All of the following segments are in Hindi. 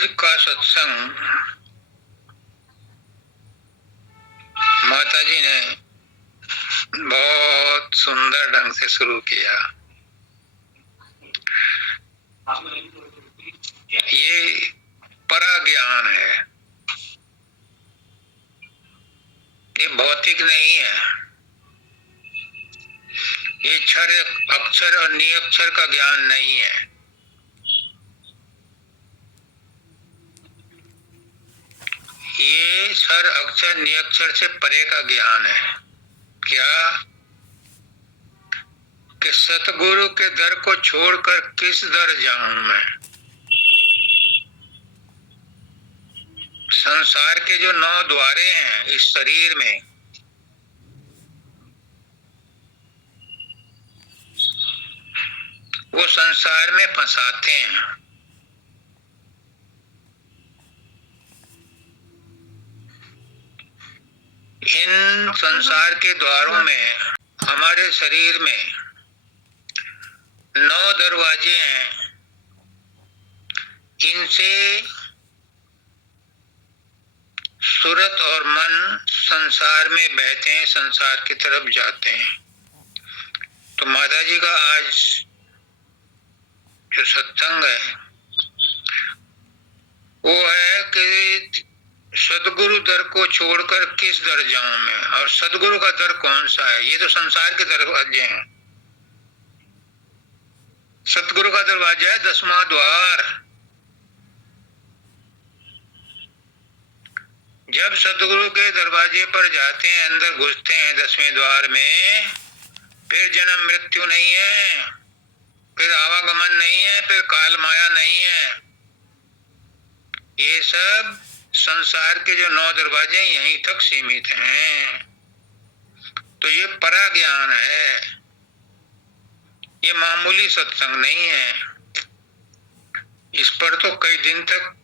आज का सत्संग माता जी ने बहुत सुंदर ढंग से शुरू किया। ये परा ज्ञान है, ये भौतिक नहीं है। ये क्षर अक्षर और निरक्षर का ज्ञान नहीं है। ये क्षर अक्षर निरक्षर से परे का ज्ञान है। क्या कि सतगुरु के दर को छोड़कर किस दर जाऊं मैं। संसार के जो 9 द्वारे हैं इस शरीर में, वो संसार में फंसाते हैं। इन संसार के द्वारों में हमारे शरीर में 9 दरवाजे हैं। इनसे सूरत और मन संसार में बहते हैं, संसार की तरफ जाते हैं। तो माता जी का आज जो सत्संग है वो है कि सदगुरु दर को छोड़कर किस दर जाऊं मैं। और सदगुरु का दर कौन सा है? ये तो संसार के दरवाजे हैं। सतगुरु का दरवाजा है 10वां द्वार। जब सतगुरु के दरवाजे पर जाते हैं, अंदर घुसते हैं 10वें द्वार में, फिर जन्म मृत्यु नहीं है, फिर आवागमन नहीं है, फिर काल माया नहीं है। ये सब संसार के जो 9 दरवाजे यहीं तक सीमित हैं। तो ये परा ज्ञान है, ये मामूली सत्संग नहीं है। इस पर तो कई दिन तक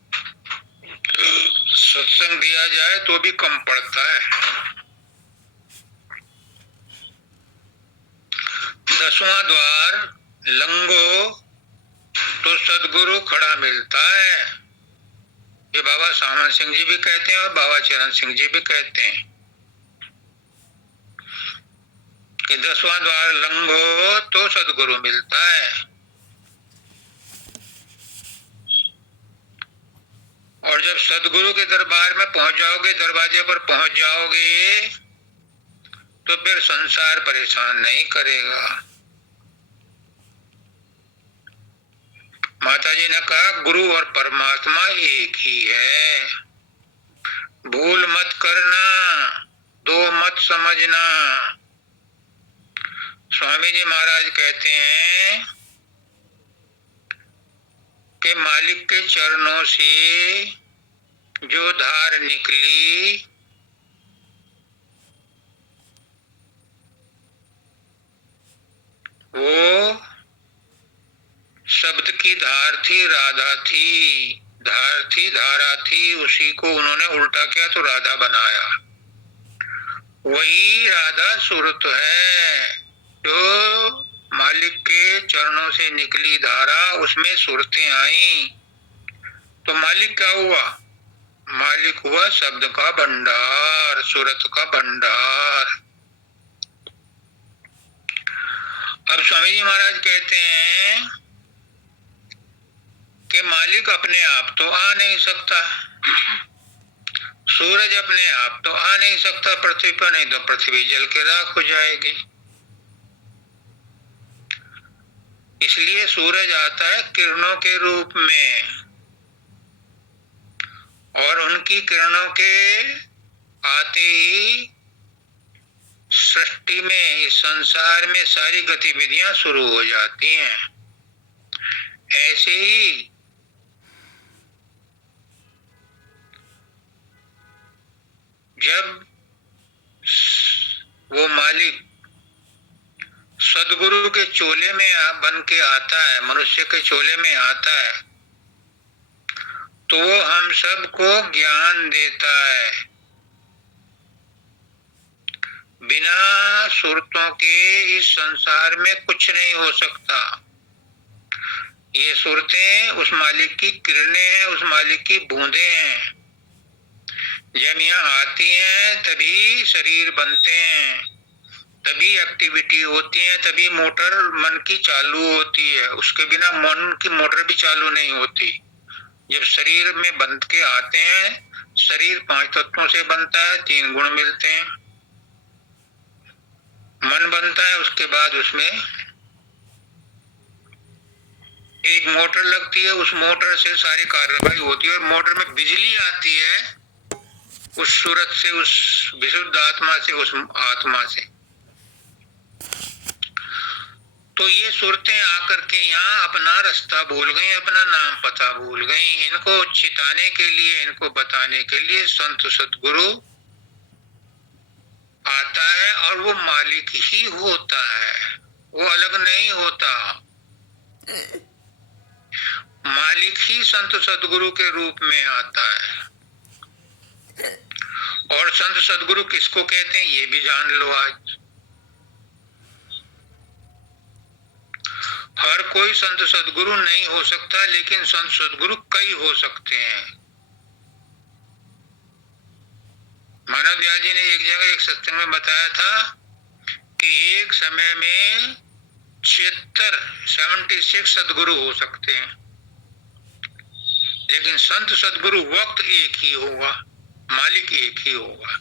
सत्संग दिया जाए तो भी कम पड़ता है। 10वां द्वार लंघो तो सदगुरु खड़ा मिलता है। ये बाबा सामन सिंह जी भी कहते हैं और बाबा चरण सिंह जी भी कहते हैं कि 10वां द्वार लंघो तो सदगुरु मिलता है। और जब सदगुरु के दरबार में पहुंच जाओगे, दरवाजे पर पहुंच जाओगे, तो फिर संसार परेशान नहीं करेगा। माता जी ने कहा गुरु और परमात्मा एक ही है, भूल मत करना, दो मत समझना। स्वामी जी महाराज कहते हैं कि मालिक के चरणों से जो धार निकली वो शब्द की धार थी, राधा थी। धार थी, धारा थी, उसी को उन्होंने उल्टा किया तो राधा बनाया। वही राधा सूरत है जो मालिक के चरणों से निकली धारा, उसमें सुरतें आई। तो मालिक क्या हुआ? मालिक हुआ शब्द का भंडार, सूरत का भंडार। अब स्वामी जी महाराज कहते हैं कि मालिक अपने आप तो आ नहीं सकता, सूरज अपने आप तो आ नहीं सकता पृथ्वी पर, नहीं तो पृथ्वी जल के राख हो जाएगी। इसलिए सूरज आता है किरणों के रूप में, और उनकी किरणों के आते ही सृष्टि में, इस संसार में सारी गतिविधियां शुरू हो जाती हैं। ऐसे ही जब वो मालिक सदगुरु के चोले में बन के आता है, मनुष्य के चोले में आता है, तो वो हम सबको ज्ञान देता है। बिना सूरतों के इस संसार में कुछ नहीं हो सकता। ये सूरतें उस मालिक की किरणें हैं, उस मालिक की बूंदें हैं। जब यहाँ आती हैं तभी शरीर बनते हैं, तभी एक्टिविटी होती है, तभी मोटर मन की चालू होती है। उसके बिना मन की मोटर भी चालू नहीं होती। जब शरीर में बंध के आते हैं, शरीर 5 तत्वों से बनता है, 3 गुण मिलते हैं। मन बनता है, उसके बाद उसमें एक मोटर लगती है, उस मोटर से सारी कार्रवाई होती है और मोटर में बिजली आती है उस सूरत से, उस विशुद्ध आत्मा से, उस आत्मा से। तो ये सूरतें आकर के यहाँ अपना रास्ता भूल गई, अपना नाम पता भूल गई। इनको चिताने के लिए, इनको बताने के लिए संत सतगुरु आता है और वो मालिक ही होता है, वो अलग नहीं होता। मालिक ही संत सतगुरु के रूप में आता है। और संत सतगुरु किसको कहते हैं ये भी जान लो आज। हर कोई संत सतगुरु नहीं हो सकता, लेकिन संत सतगुरु कई हो सकते हैं। मानव दयाल जी ने एक जगह एक सत्संग में बताया था कि एक समय में 76 सतगुरु हो सकते हैं, लेकिन संत सतगुरु वक्त एक ही होगा, मालिक एक ही होगा।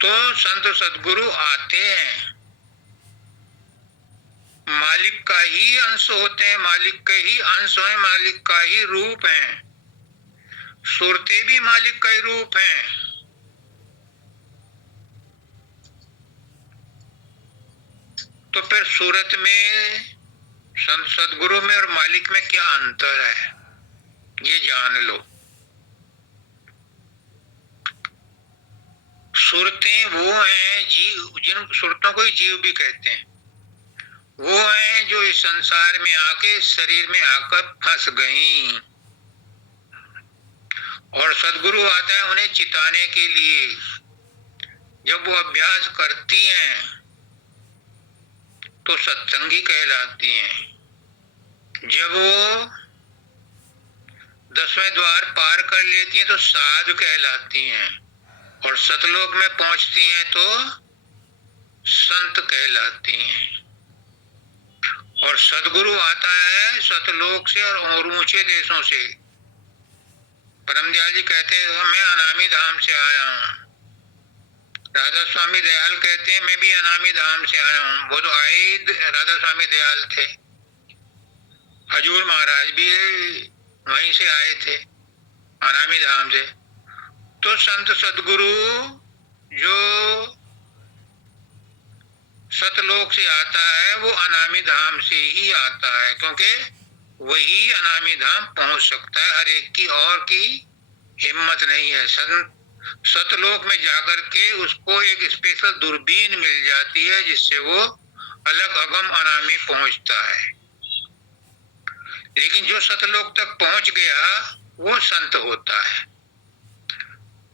तो संत सतगुरु आते हैं, मालिक का ही अंश होते हैं, मालिक के ही अंश हैं, मालिक का ही रूप हैं। सूरतें भी मालिक का ही रूप हैं। तो फिर सूरत में, संत सतगुरु में और मालिक में क्या अंतर है ये जान लो। सूरतें वो हैं जीव, जिन सूरतों को ही जीव भी कहते हैं, वो हैं जो इस संसार में आके शरीर में आकर फंस गई। और सदगुरु आता है उन्हें चिताने के लिए। जब वो अभ्यास करती हैं तो सत्संगी कहलाती हैं। जब वो 10वें द्वार पार कर लेती हैं तो साधु कहलाती हैं। और सतलोक में पहुंचती हैं तो संत कहलाती हैं। और सदगुरु आता है सतलोक से और ऊंचे देशों से। परम दयाल जी कहते हैं मैं अनामी धाम से आया हूँ। राधा स्वामी दयाल कहते हैं मैं भी अनामी धाम से आया हूँ। वो तो आए राधा स्वामी दयाल थे, हजूर महाराज भी वहीं से आए थे, अनामी धाम से। तो संत सदगुरु जो सतलोक से आता है वो अनामी धाम से ही आता है, क्योंकि वही अनामी धाम पहुंच सकता है। हर एक की और की हिम्मत नहीं है। सतलोक में जाकर के उसको एक स्पेशल दूरबीन मिल जाती है जिससे वो अलग अगम अनामी पहुंचता है। लेकिन जो सतलोक तक पहुंच गया वो संत होता है।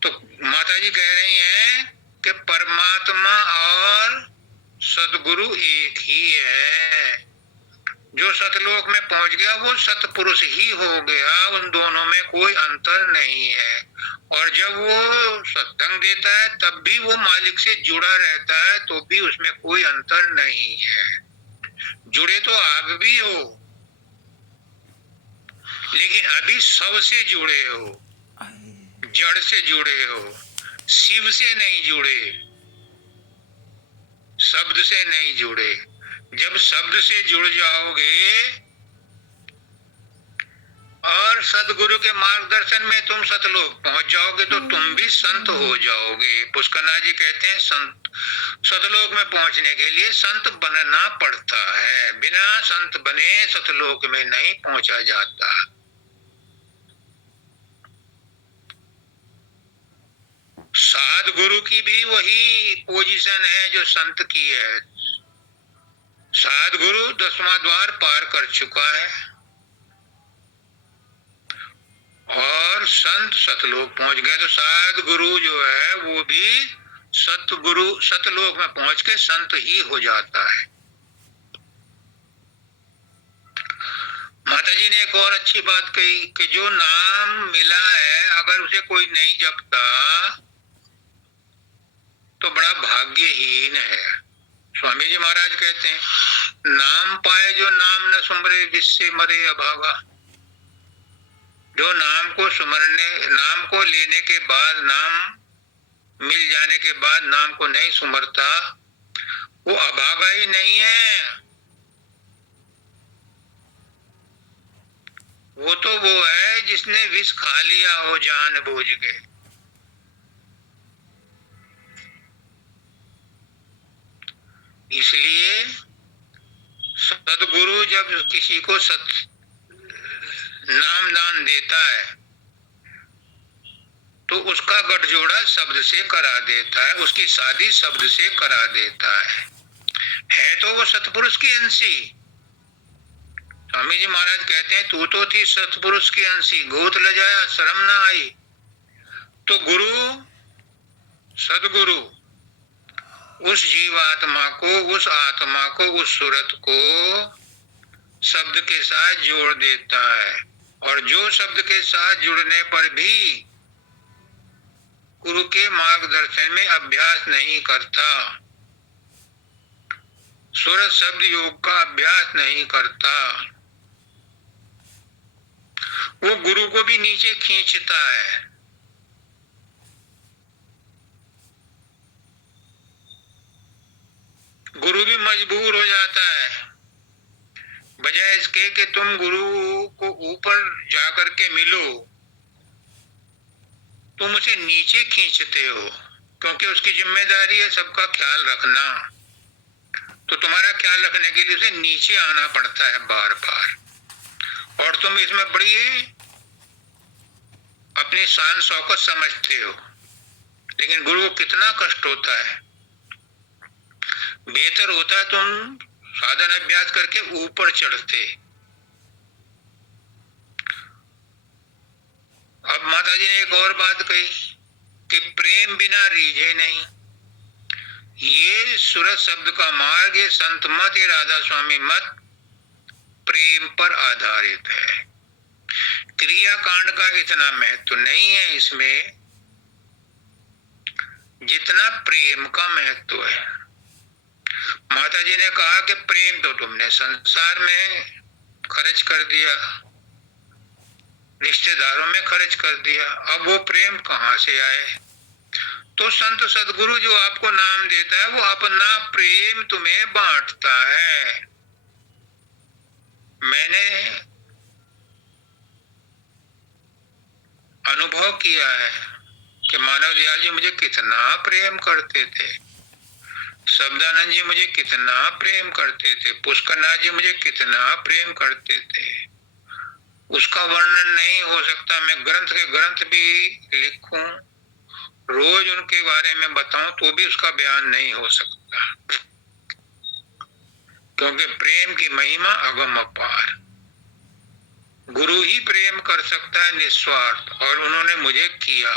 तो माता जी कह रही हैं कि परमात्मा और सदगुरु एक ही है। जो सतलोक में पहुंच गया वो सतपुरुष ही हो गया, उन दोनों में कोई अंतर नहीं है। और जब वो सत्संग देता है तब भी वो मालिक से जुड़ा रहता है, तो भी उसमें कोई अंतर नहीं है। जुड़े तो आप भी हो, लेकिन अभी सबसे जुड़े हो, जड़ से जुड़े हो, शिव से नहीं जुड़े, शब्द से नहीं जुड़े। जब शब्द से जुड़ जाओगे और सदगुरु के मार्गदर्शन में तुम सतलोक पहुंच जाओगे तो तुम भी संत हो जाओगे। पुष्करनाथ जी कहते हैं संत सतलोक में पहुंचने के लिए संत बनना पड़ता है, बिना संत बने सतलोक में नहीं पहुंचा जाता। साध गुरु की भी वही पोजीशन है जो संत की है। साध गुरु 10वां द्वार पार कर चुका है और संत सतलोक पहुंच गए। तो साध गुरु जो है वो भी सतगुरु सतलोक में पहुंच के संत ही हो जाता है। माता जी ने एक और अच्छी बात कही कि जो नाम मिला है अगर उसे कोई नहीं जपता तो बड़ा भाग्यहीन है। स्वामी जी महाराज कहते हैं, नाम पाए जो नाम न सुमरे जिससे मरे अभागा। जो नाम को सुमरने, नाम को लेने के बाद, नाम मिल जाने के बाद नाम को नहीं सुमरता, वो अभागा ही नहीं है, वो तो वो है जिसने विष खा लिया हो जानबूझ के। इसलिए सदगुरु जब किसी को नाम दान देता है तो उसका गठजोड़ा शब्द से करा देता है, उसकी शादी शब्द से करा देता है तो वो सतपुरुष की अंशी। स्वामी जी महाराज कहते हैं, तू तो थी सतपुरुष की अंशी, गोद ले जाया शर्म ना आई। तो गुरु, सदगुरु उस जीवात्मा को, उस आत्मा को, उस सूरत को शब्द के साथ जोड़ देता है, और जो शब्द के साथ जुड़ने पर भी गुरु के मार्गदर्शन में अभ्यास नहीं करता, सूरत शब्द योग का अभ्यास नहीं करता, वो गुरु को भी नीचे खींचता है। गुरु भी मजबूर हो जाता है, बजाय इसके कि तुम गुरु को ऊपर जाकर के मिलो, तुम उसे नीचे खींचते हो, क्योंकि उसकी जिम्मेदारी है सबका ख्याल रखना। तो तुम्हारा ख्याल रखने के लिए उसे नीचे आना पड़ता है बार बार, और तुम इसमें बड़ी अपनी शान शौकत समझते हो, लेकिन गुरु को कितना कष्ट होता है। बेहतर होता है तुम साधन अभ्यास करके ऊपर चढ़ते। अब माता जी ने एक और बात कही कि प्रेम बिना रीझे नहीं। ये सूरत शब्द का मार्ग, ये संत मत, ये राधा स्वामी मत प्रेम पर आधारित है। क्रिया कांड का इतना महत्व नहीं है इसमें जितना प्रेम का महत्व है। माता जी ने कहा कि प्रेम तो तुमने संसार में खर्च कर दिया, रिश्तेदारों में खर्च कर दिया, अब वो प्रेम कहां से आए? तो संत सदगुरु जो आपको नाम देता है वो अपना प्रेम तुम्हें बांटता है। मैंने अनुभव किया है कि मानव दयाल जी मुझे कितना प्रेम करते थे, शब्दानंद जी मुझे कितना प्रेम करते थे, पुष्करनाथ जी मुझे कितना प्रेम करते थे, उसका वर्णन नहीं हो सकता। मैं ग्रंथ के ग्रंथ भी लिखूं, रोज उनके बारे में बताऊं तो भी उसका बयान नहीं हो सकता, क्योंकि प्रेम की महिमा अगम अपार। गुरु ही प्रेम कर सकता है निस्वार्थ, और उन्होंने मुझे किया।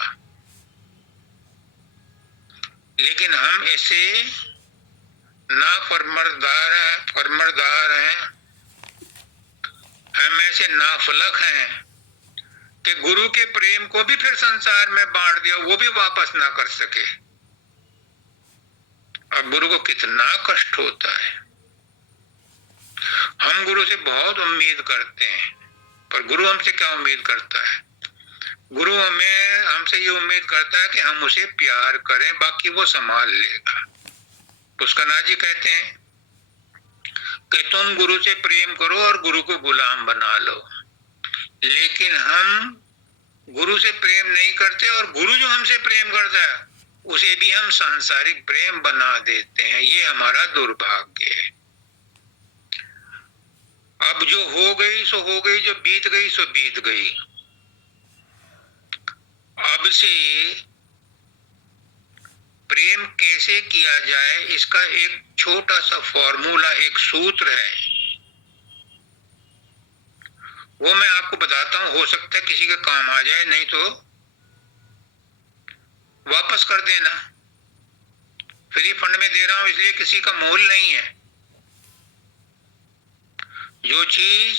लेकिन हम ऐसे ना फरमरदार हैं, हम ऐसे नाफलक हैं कि गुरु के प्रेम को भी फिर संसार में बांट दिया, वो भी वापस ना कर सके। अब गुरु को कितना कष्ट होता है। हम गुरु से बहुत उम्मीद करते हैं, पर गुरु हमसे क्या उम्मीद करता है? गुरु हमसे ये उम्मीद करता है कि हम उसे प्यार करें, बाकी वो संभाल लेगा। पुष्करनाथ जी कहते हैं कि तुम गुरु से प्रेम करो और गुरु को गुलाम बना लो, लेकिन हम गुरु से प्रेम नहीं करते, और गुरु जो हमसे प्रेम करता है उसे भी हम सांसारिक प्रेम बना देते हैं। ये हमारा दुर्भाग्य है। अब जो हो गई सो हो गई, जो बीत गई सो बीत गई। अब से प्रेम कैसे किया जाए इसका एक छोटा सा फॉर्मूला, एक सूत्र है, वो मैं आपको बताता हूं। हो सकता है किसी के काम आ जाए, नहीं तो वापस कर देना। फ्री फंड में दे रहा हूं इसलिए किसी का मोल नहीं है। जो चीज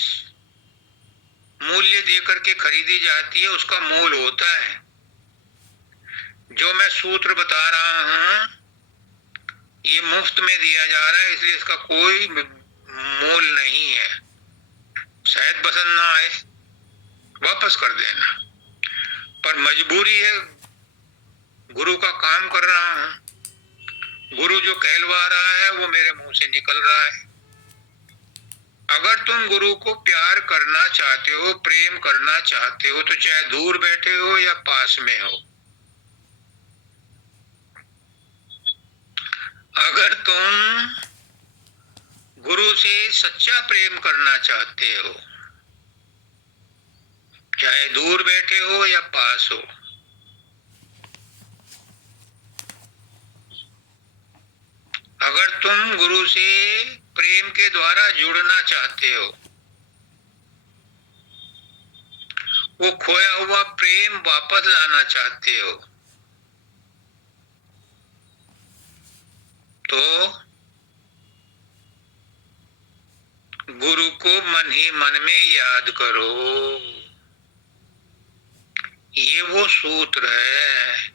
मूल्य देकर के खरीदी जाती है, उसका मोल होता है। जो मैं सूत्र बता रहा हूं ये मुफ्त में दिया जा रहा है, इसलिए इसका कोई मोल नहीं है। शायद पसंद ना आए, वापस कर देना, पर मजबूरी है, गुरु का काम कर रहा हूं, गुरु जो कहलवा रहा है वो मेरे मुंह से निकल रहा है। अगर तुम गुरु को प्यार करना चाहते हो, प्रेम करना चाहते हो, तो चाहे दूर बैठे हो या पास में हो, अगर तुम गुरु से सच्चा प्रेम करना चाहते हो, चाहे दूर बैठे हो या पास हो, अगर तुम गुरु से प्रेम के द्वारा जुड़ना चाहते हो, वो खोया हुआ प्रेम वापस लाना चाहते हो, तो गुरु को मन ही मन में याद करो। ये वो सूत्र है।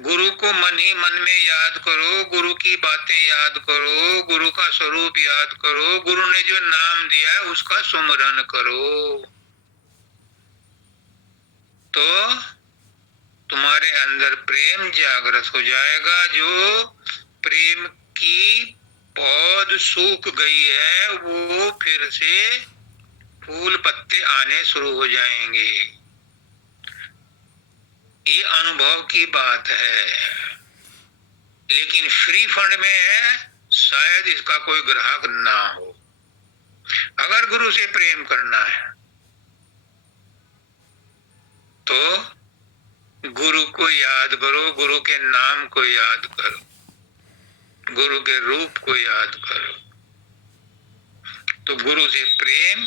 गुरु को मन ही मन में याद करो, गुरु की बातें याद करो, गुरु का स्वरूप याद करो, गुरु ने जो नाम दिया है उसका सुमरन करो, तो तुम्हारे अंदर प्रेम जागृत हो जाएगा। जो प्रेम की पौध सूख गई है वो फिर से फूल पत्ते आने शुरू हो जाएंगे। ये अनुभव की बात है, लेकिन फ्री फंड में है, शायद इसका कोई ग्राहक ना हो। अगर गुरु से प्रेम करना है तो गुरु को याद करो, गुरु के नाम को याद करो, गुरु के रूप को याद करो, तो गुरु से प्रेम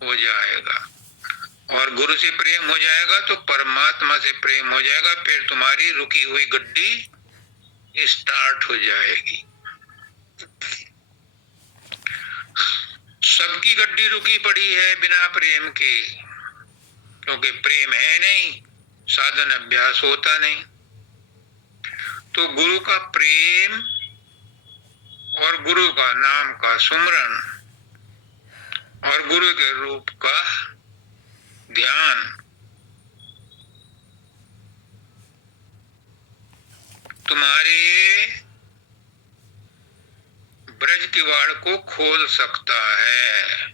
हो जाएगा। और गुरु से प्रेम हो जाएगा तो परमात्मा से प्रेम हो जाएगा। फिर तुम्हारी रुकी हुई गड्डी स्टार्ट हो जाएगी। सबकी गड्डी रुकी पड़ी है बिना प्रेम के, क्योंकि प्रेम है नहीं, साधन अभ्यास होता नहीं। तो गुरु का प्रेम और गुरु का नाम का सुमरन और गुरु के रूप का ध्यान तुम्हारे ब्रज किवाड़ को खोल सकता है,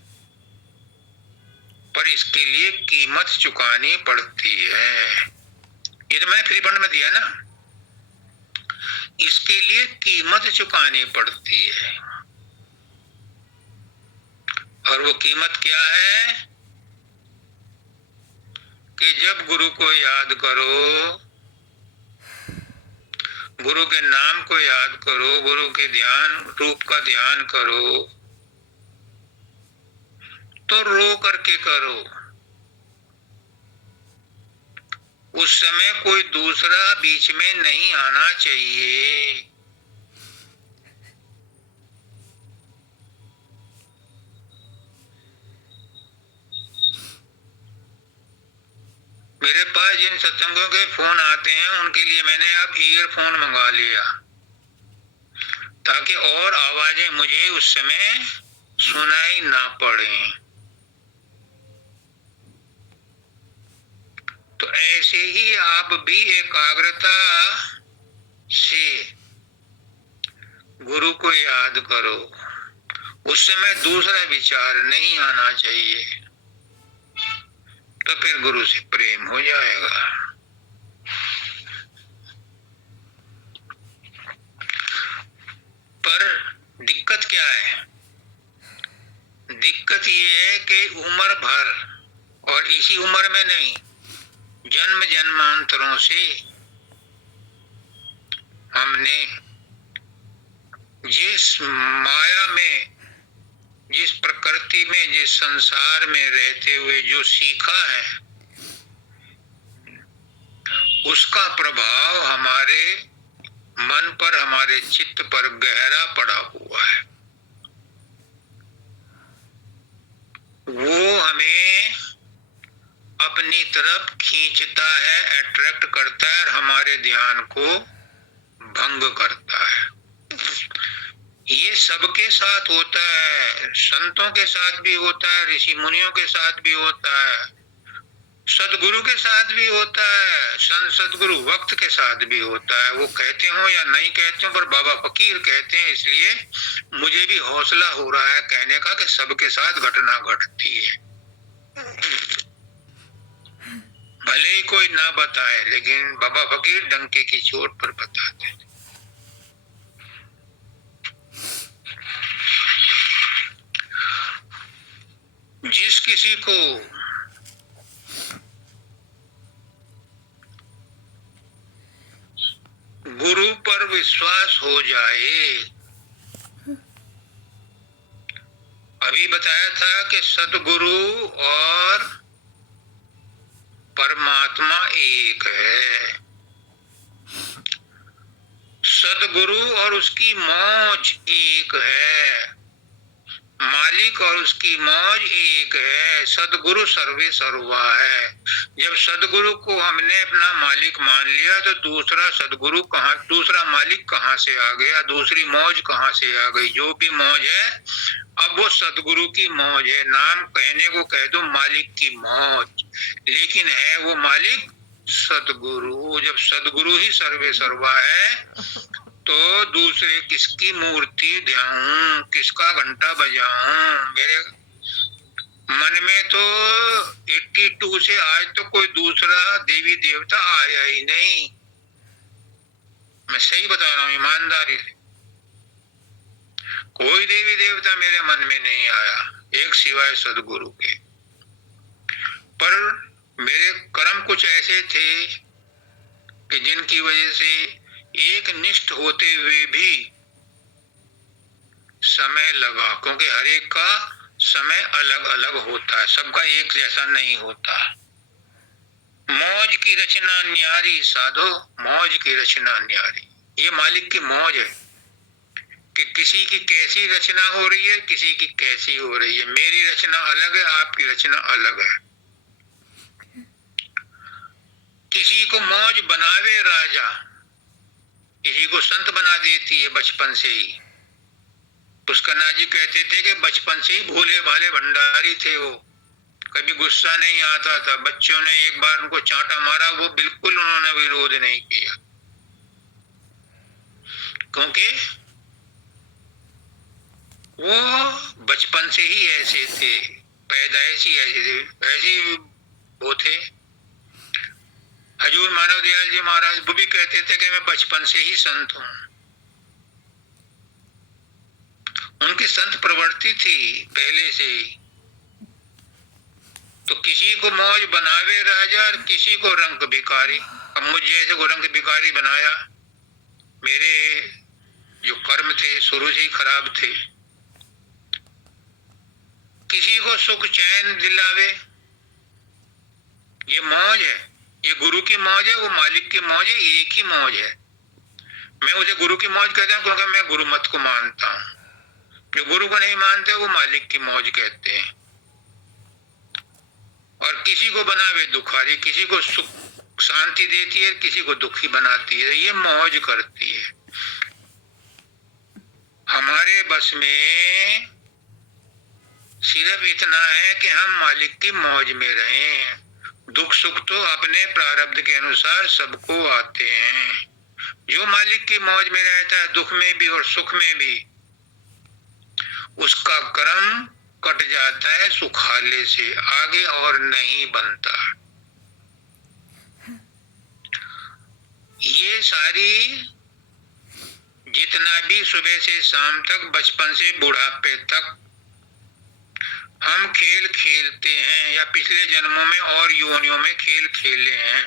पर इसके लिए कीमत चुकानी पड़ती है। ये तो मैंने फ्री फंड में दिया ना, इसके लिए कीमत चुकानी पड़ती है। और वो कीमत क्या है कि जब गुरु को याद करो, गुरु के नाम को याद करो, गुरु के ध्यान रूप का ध्यान करो, तो रो करके करो। उस समय कोई दूसरा बीच में नहीं आना चाहिए। मेरे पास जिन सत्संगों के फोन आते हैं उनके लिए मैंने अब ईयरफोन मंगा लिया, ताकि और आवाजें मुझे उस समय सुनाई ना पड़े। तो ऐसे ही आप भी एकाग्रता से गुरु को याद करो। उस समय दूसरा विचार नहीं आना चाहिए, तो फिर गुरु से प्रेम हो जाएगा। पर दिक्कत क्या है? दिक्कत ये है कि उम्र भर, और इसी उम्र में नहीं, जन्म जन्मांतरों से हमने जिस माया में, जिस प्रकृति में, जिस संसार में रहते हुए जो सीखा है, उसका प्रभाव हमारे मन पर, हमारे चित्त पर गहरा पड़ा हुआ है। वो हमें अपनी तरफ खींचता है, अट्रैक्ट करता है और हमारे ध्यान को भंग करता है। ये सबके साथ होता है, संतों के साथ भी होता है, ऋषि मुनियों के साथ भी होता है, सदगुरु के साथ भी होता है, संत सदगुरु वक्त के साथ भी होता है। वो कहते हो या नहीं कहते हो, पर बाबा फकीर कहते हैं, इसलिए मुझे भी हौसला हो रहा है कहने का कि सबके साथ घटना घटती है। भले ही कोई ना बताए, लेकिन बाबा फकीर डंके की चोट पर बताते हैं। जिस किसी को गुरु पर विश्वास हो जाए, अभी बताया था कि सतगुरु और परमात्मा एक है। सतगुरु और उसकी मौज एक है, मालिक और उसकी मौज एक है। सदगुरु सर्वे सर्वा है। जब सदगुरु को हमने अपना मालिक मान लिया तो दूसरा सदगुरु कहाँ, दूसरा मालिक कहाँ से आ गया, दूसरी मौज कहाँ से आ गई। जो भी मौज है अब वो सदगुरु की मौज है। नाम कहने को कह दो मालिक की मौज, लेकिन है वो मालिक सदगुरु। जब सदगुरु ही सर्वे सर्वा है तो दूसरे किसकी मूर्ति ध्याऊं, किसका घंटा बजाऊं। मेरे मन में तो 82 से आज तो कोई दूसरा देवी देवता आया ही नहीं। मैं सही बता रहा हूं ईमानदारी से, कोई देवी देवता मेरे मन में नहीं आया एक सिवाय सदगुरु के। पर मेरे कर्म कुछ ऐसे थे कि जिनकी वजह से एक निष्ठ होते हुए भी समय लगा, क्योंकि हर एक का समय अलग अलग होता है, सबका एक जैसा नहीं होता। मौज की रचना न्यारी साधो, मौज की रचना न्यारी। ये मालिक की मौज है कि किसी की कैसी रचना हो रही है, किसी की कैसी हो रही है। मेरी रचना अलग है, आपकी रचना अलग है। किसी को मौज बनावे राजा, किसी को संत बना देती है बचपन से ही। पुष्करनाथ जी कहते थे कि बचपन से ही भोले भाले भंडारी थे वो, कभी गुस्सा नहीं आता था। बच्चों ने एक बार उनको चांटा मारा, वो बिल्कुल उन्होंने विरोध नहीं किया, क्योंकि वो बचपन से ही ऐसे थे, पैदाइश ही ऐसे थे, ऐसे वो थे। हजूर मानव दयाल जी महाराज वो भी कहते थे कि मैं बचपन से ही संत हूं। उनकी संत प्रवृत्ति थी पहले से ही। तो किसी को मौज बनावे राजा और किसी को रंग भिखारी। अब मुझ जैसे को रंग भिखारी बनाया, मेरे जो कर्म थे शुरू से ही खराब थे। किसी को सुख चैन दिलावे, ये मौज है, ये गुरु की मौज है, वो मालिक की मौज है, एक ही मौज है। मैं उसे गुरु की मौज कहता हूँ क्योंकि मैं गुरु मत को मानता हूँ। जो गुरु को नहीं मानते वो मालिक की मौज कहते हैं। और किसी को बनावे दुखारी, किसी को सुख शांति देती है, किसी को दुखी बनाती है, ये मौज करती है। हमारे बस में सिर्फ इतना है कि हम मालिक की मौज में रहें। दुख सुख तो अपने प्रारब्ध के अनुसार सबको आते हैं। जो मालिक की मौज में रहता है, दुख में भी और सुख में भी, उसका कर्म कट जाता है सुखाले से, आगे और नहीं बनता। ये सारी जितना भी सुबह से शाम तक, बचपन से बुढ़ापे तक हम खेल खेलते हैं या पिछले जन्मों में और योनियों में खेल खेले हैं,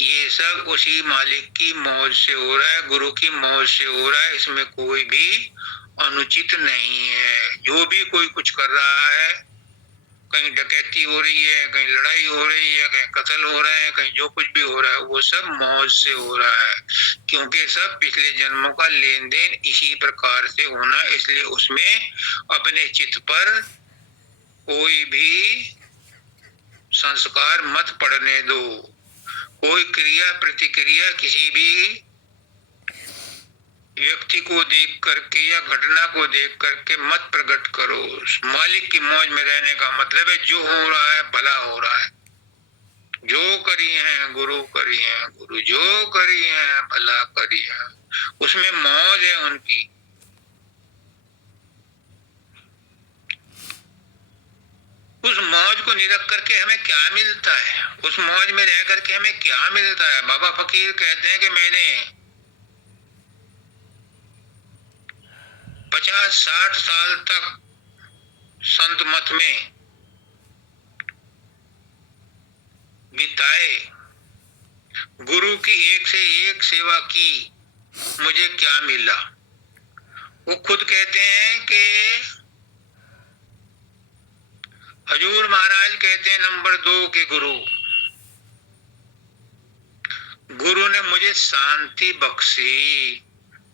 ये सब उसी मालिक की मौज से हो रहा है, गुरु की मौज से हो रहा है। इसमें कोई भी अनुचित नहीं है। जो भी कोई कुछ कर रहा है, कहीं डकैती हो रही है, कहीं लड़ाई हो रही है, कहीं कत्ल हो रहे हैं, कहीं जो कुछ भी हो रहा है, वो सब मौज से हो रहा है, क्योंकि सब पिछले जन्मों का लेन देन इसी प्रकार से होना। इसलिए उसमें अपने चित्त पर कोई भी संस्कार मत पड़ने दो, कोई क्रिया प्रतिक्रिया किसी भी व्यक्ति को देख करके या घटना को देख करके मत प्रकट करो। मालिक की मौज में रहने का मतलब है जो हो रहा है भला हो रहा है, जो करी है गुरु करी है, गुरु जो करी है भला करी है, उसमें मौज है उनकी। उस मौज को निरख करके हमें क्या मिलता है, उस मौज में रह करके हमें क्या मिलता है। बाबा फकीर कहते हैं कि मैंने 50-60 साल तक संत मत में बिताए, गुरु की एक से एक सेवा की, मुझे क्या मिला। वो खुद कहते हैं कि हजूर महाराज कहते हैं नंबर 2 के गुरु, गुरु ने मुझे शांति बख्शी,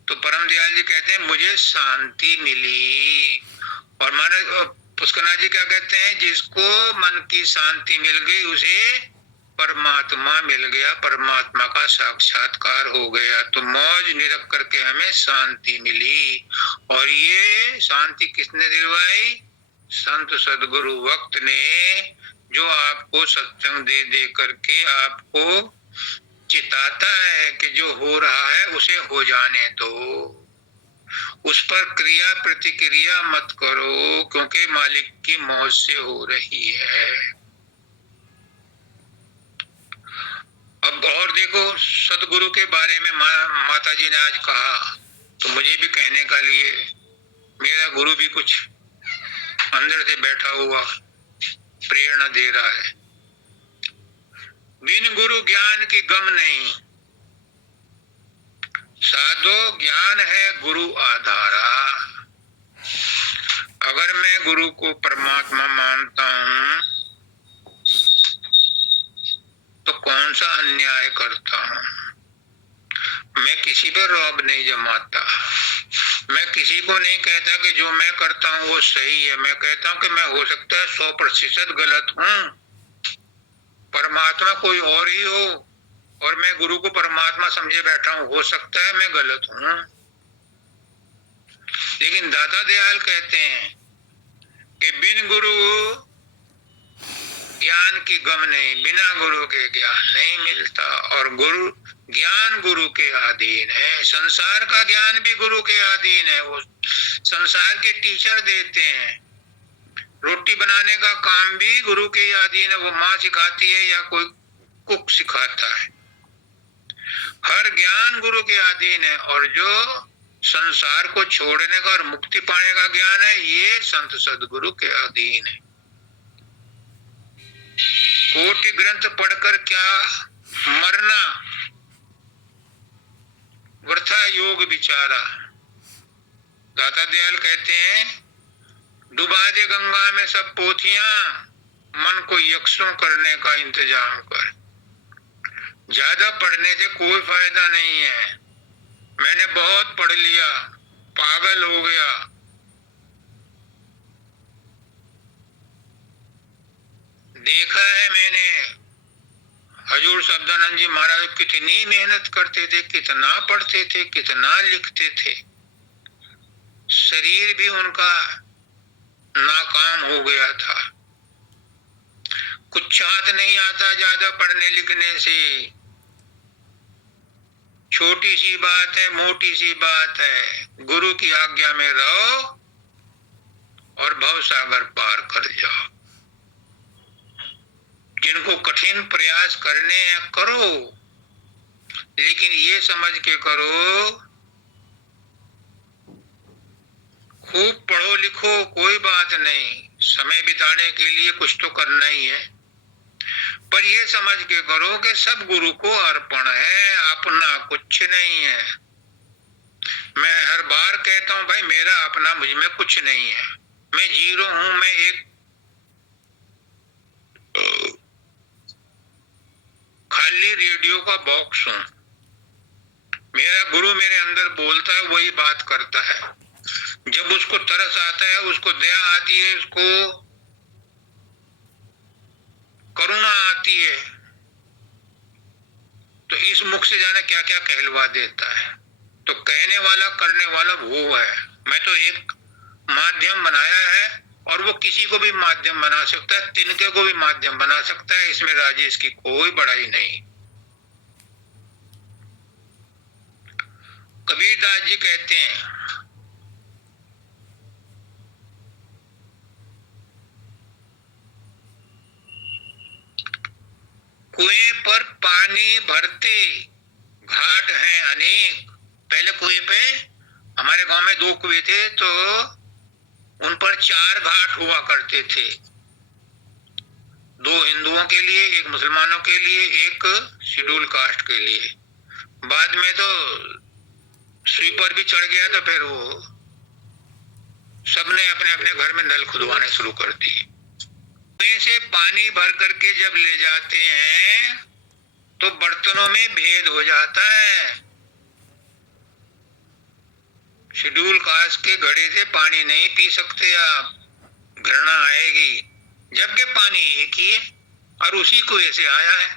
तो परम दयाल जी कहते हैं मुझे शांति मिली। और महाराज पुष्करनाथ जी क्या कहते हैं, जिसको मन की शांति मिल गई उसे परमात्मा मिल गया, परमात्मा का साक्षात्कार हो गया। तो मौज निरख करके हमें शांति मिली, और ये शांति किसने दिलवाई, संत सदगुरु वक्त ने, जो आपको सत्संग दे दे करके आपको चिताता है कि जो हो रहा है उसे हो जाने दो, उस पर क्रिया प्रतिक्रिया मत करो, क्योंकि मालिक की मौज से हो रही है। अब और देखो, सदगुरु के बारे में माता जी ने आज कहा, तो मुझे भी कहने का लिए, मेरा गुरु भी कुछ अंदर से बैठा हुआ प्रेरणा दे रहा है। बिन गुरु ज्ञान की गम नहीं, साधो ज्ञान है गुरु आधारा। अगर मैं गुरु को परमात्मा मानता हूं तो कौन सा अन्याय करता हूं। मैं किसी पर रौब नहीं जमाता, मैं किसी को नहीं कहता कि जो मैं करता हूं वो सही है। मैं कहता हूं कि मैं हो सकता है 100% गलत हूं, परमात्मा कोई और ही हो, और मैं गुरु को परमात्मा समझे बैठा हूं, हो सकता है मैं गलत हूं। लेकिन दादा दयाल कहते हैं कि बिन गुरु ज्ञान की गम नहीं, बिना गुरु के ज्ञान नहीं मिलता। और गुरु ज्ञान गुरु के अधीन है, संसार का ज्ञान भी गुरु के अधीन है। वो संसार के टीचर देते हैं, रोटी बनाने का काम भी गुरु के अधीन है, वो माँ सिखाती है या कोई कुक सिखाता है। हर ज्ञान गुरु के अधीन है, और जो संसार को छोड़ने का और मुक्ति पाने का ज्ञान है, ये संत सदगुरु के अधीन है। कोटि ग्रंथ पढ़कर क्या मरना, वृथा योग विचारा। दाता दयाल कहते हैं, डुबा दे गंगा में सब पोथियां, मन को यक्षों करने का इंतजाम कर। ज्यादा पढ़ने से कोई फायदा नहीं है। मैंने बहुत पढ़ लिया, पागल हो गया। देखा है मैंने, हजूर शब्दानंद जी महाराज कितनी मेहनत करते थे, कितना पढ़ते थे, कितना लिखते थे, शरीर भी उनका नाकाम हो गया था। कुछ चाहत नहीं आता ज्यादा पढ़ने लिखने से। छोटी सी बात है, मोटी सी बात है, गुरु की आज्ञा में रहो और भव सागर पार कर जाओ। जिनको कठिन प्रयास करने हैं करो, लेकिन ये समझ के करो, खूब पढ़ो लिखो कोई बात नहीं, समय बिताने के लिए कुछ तो करना ही है, पर ये समझ के करो कि सब गुरु को अर्पण है, अपना कुछ नहीं है। मैं हर बार कहता हूं भाई, मेरा अपना मुझ में कुछ नहीं है, मैं जीरो हूं, मैं एक खाली रेडियो का बॉक्स हूं। मेरा गुरु मेरे अंदर बोलता है, वही बात करता है। जब उसको तरस आता है, उसको दया आती है, उसको आती है तो इस मुख से जाने क्या क्या कहलवा देता है। तो कहने वाला करने वाला वो है। मैं तो एक माध्यम बनाया है और वो किसी को भी माध्यम बना सकता है, तिनके को भी माध्यम बना सकता है। इसमें राजेश की कोई बड़ाई नहीं। कबीरदास जी कहते हैं, कुएं पर पानी भरते घाट हैं अनेक। पहले कुएं पे, हमारे गांव में 2 कुएं थे तो उन पर 4 घाट हुआ करते थे। 2 हिंदुओं के लिए, 1 मुसलमानों के लिए, 1 शेड्यूल कास्ट के लिए। बाद में तो स्वीपर भी चढ़ गया तो फिर वो सबने अपने अपने घर में नल खुदवाने शुरू कर दिए। कुएं से पानी भर करके जब ले जाते हैं तो बर्तनों में भेद हो जाता है। शेड्यूल कास्ट के घड़े से पानी नहीं पी सकते आप, घृणा आएगी। जबकि पानी एक ही है और उसी कुएं से आया है,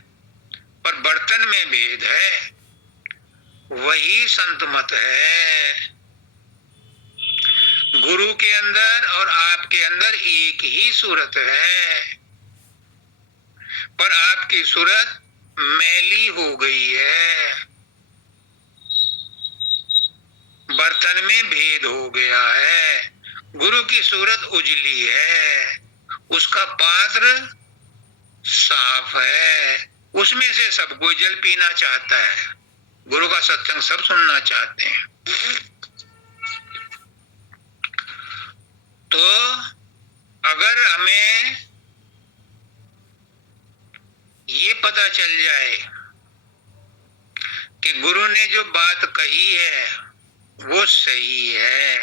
पर बर्तन में भेद है। वही संत मत है। गुरु के अंदर और आपके अंदर एक ही सूरत है, पर आपकी सूरत मैली हो गई है, बर्तन में भेद हो गया है। गुरु की सूरत उजली है, उसका पात्र साफ है, उसमें से सब कोई जल पीना चाहता है, गुरु का सत्संग सब सुनना चाहते हैं। तो अगर हमें ये पता चल जाए कि गुरु ने जो बात कही है वो सही है,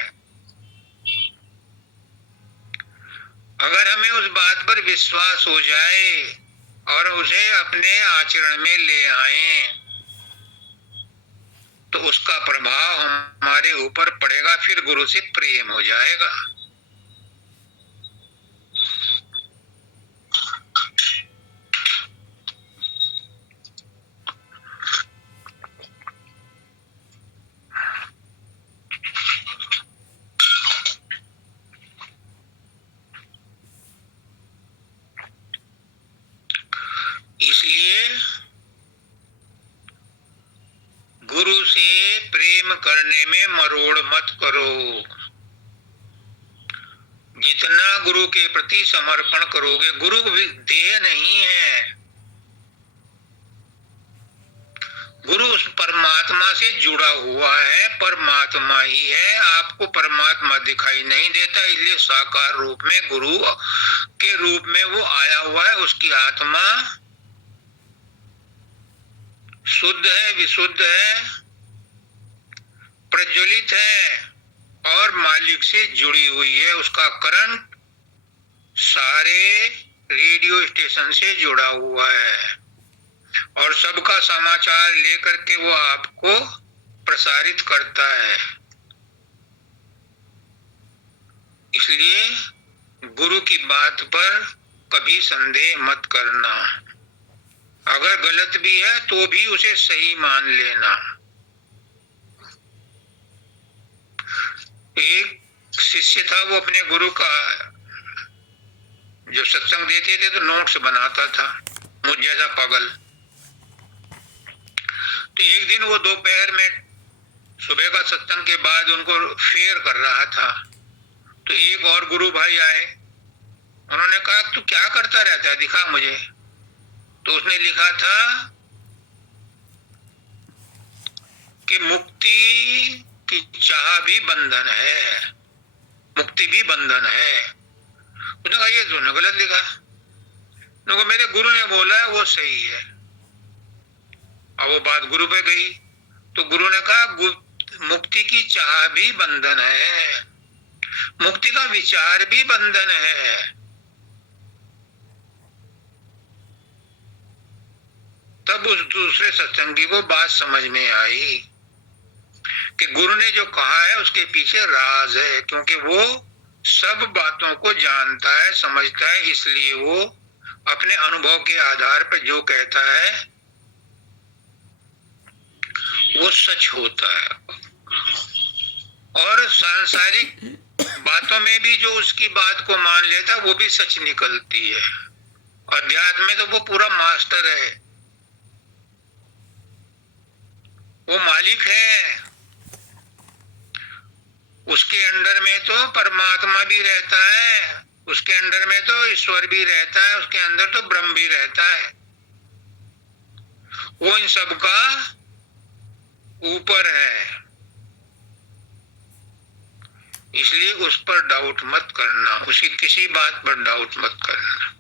अगर हमें उस बात पर विश्वास हो जाए और उसे अपने आचरण में ले आए तो उसका प्रभाव हमारे ऊपर पड़ेगा, फिर गुरु से प्रेम हो जाएगा। इसलिए गुरु से प्रेम करने में मरोड़ मत करो। जितना गुरु के प्रति समर्पण करोगे, गुरु देह नहीं है, गुरु उस परमात्मा से जुड़ा हुआ है, परमात्मा ही है। आपको परमात्मा दिखाई नहीं देता, इसलिए साकार रूप में गुरु के रूप में वो आया हुआ है। उसकी आत्मा शुद्ध है, विशुद्ध है, प्रज्वलित है और मालिक से जुड़ी हुई है। उसका करंट सारे रेडियो स्टेशन से जुड़ा हुआ है और सबका समाचार लेकर के वो आपको प्रसारित करता है। इसलिए गुरु की बात पर कभी संदेह मत करना। अगर गलत भी है तो भी उसे सही मान लेना। एक शिष्य था, वो अपने गुरु का जो सत्संग देते थे तो नोट्स बनाता था, मुझ जैसा पागल। तो एक दिन वो दोपहर में सुबह का सत्संग के बाद उनको फेयर कर रहा था, तो एक और गुरु भाई आए। उन्होंने कहा तू क्या करता रहता है, दिखा मुझे। तो उसने लिखा था कि मुक्ति की चाह भी बंधन है, मुक्ति भी बंधन है। उसने कहा ये दोनों गलत लिखा। उनको मेरे गुरु ने बोला है वो सही है। और वो बात गुरु पे गई तो गुरु ने कहा मुक्ति की चाह भी बंधन है, मुक्ति का विचार भी बंधन है। तब उस दूसरे सत्संगी को बात समझ में आई कि गुरु ने जो कहा है उसके पीछे राज है, क्योंकि वो सब बातों को जानता है, समझता है, इसलिए वो अपने अनुभव के आधार पर जो कहता है वो सच होता है, और सांसारिक बातों में भी जो उसकी बात को मान लेता है वो भी सच निकलती है। अध्यात्म में तो वो पूरा मास्टर है, वो मालिक है। उसके अंडर में तो परमात्मा भी रहता है, उसके अंदर में तो ईश्वर भी रहता है, उसके अंदर तो ब्रह्म भी रहता है। वो इन सब का ऊपर है, इसलिए उस पर डाउट मत करना, उसकी किसी बात पर डाउट मत करना।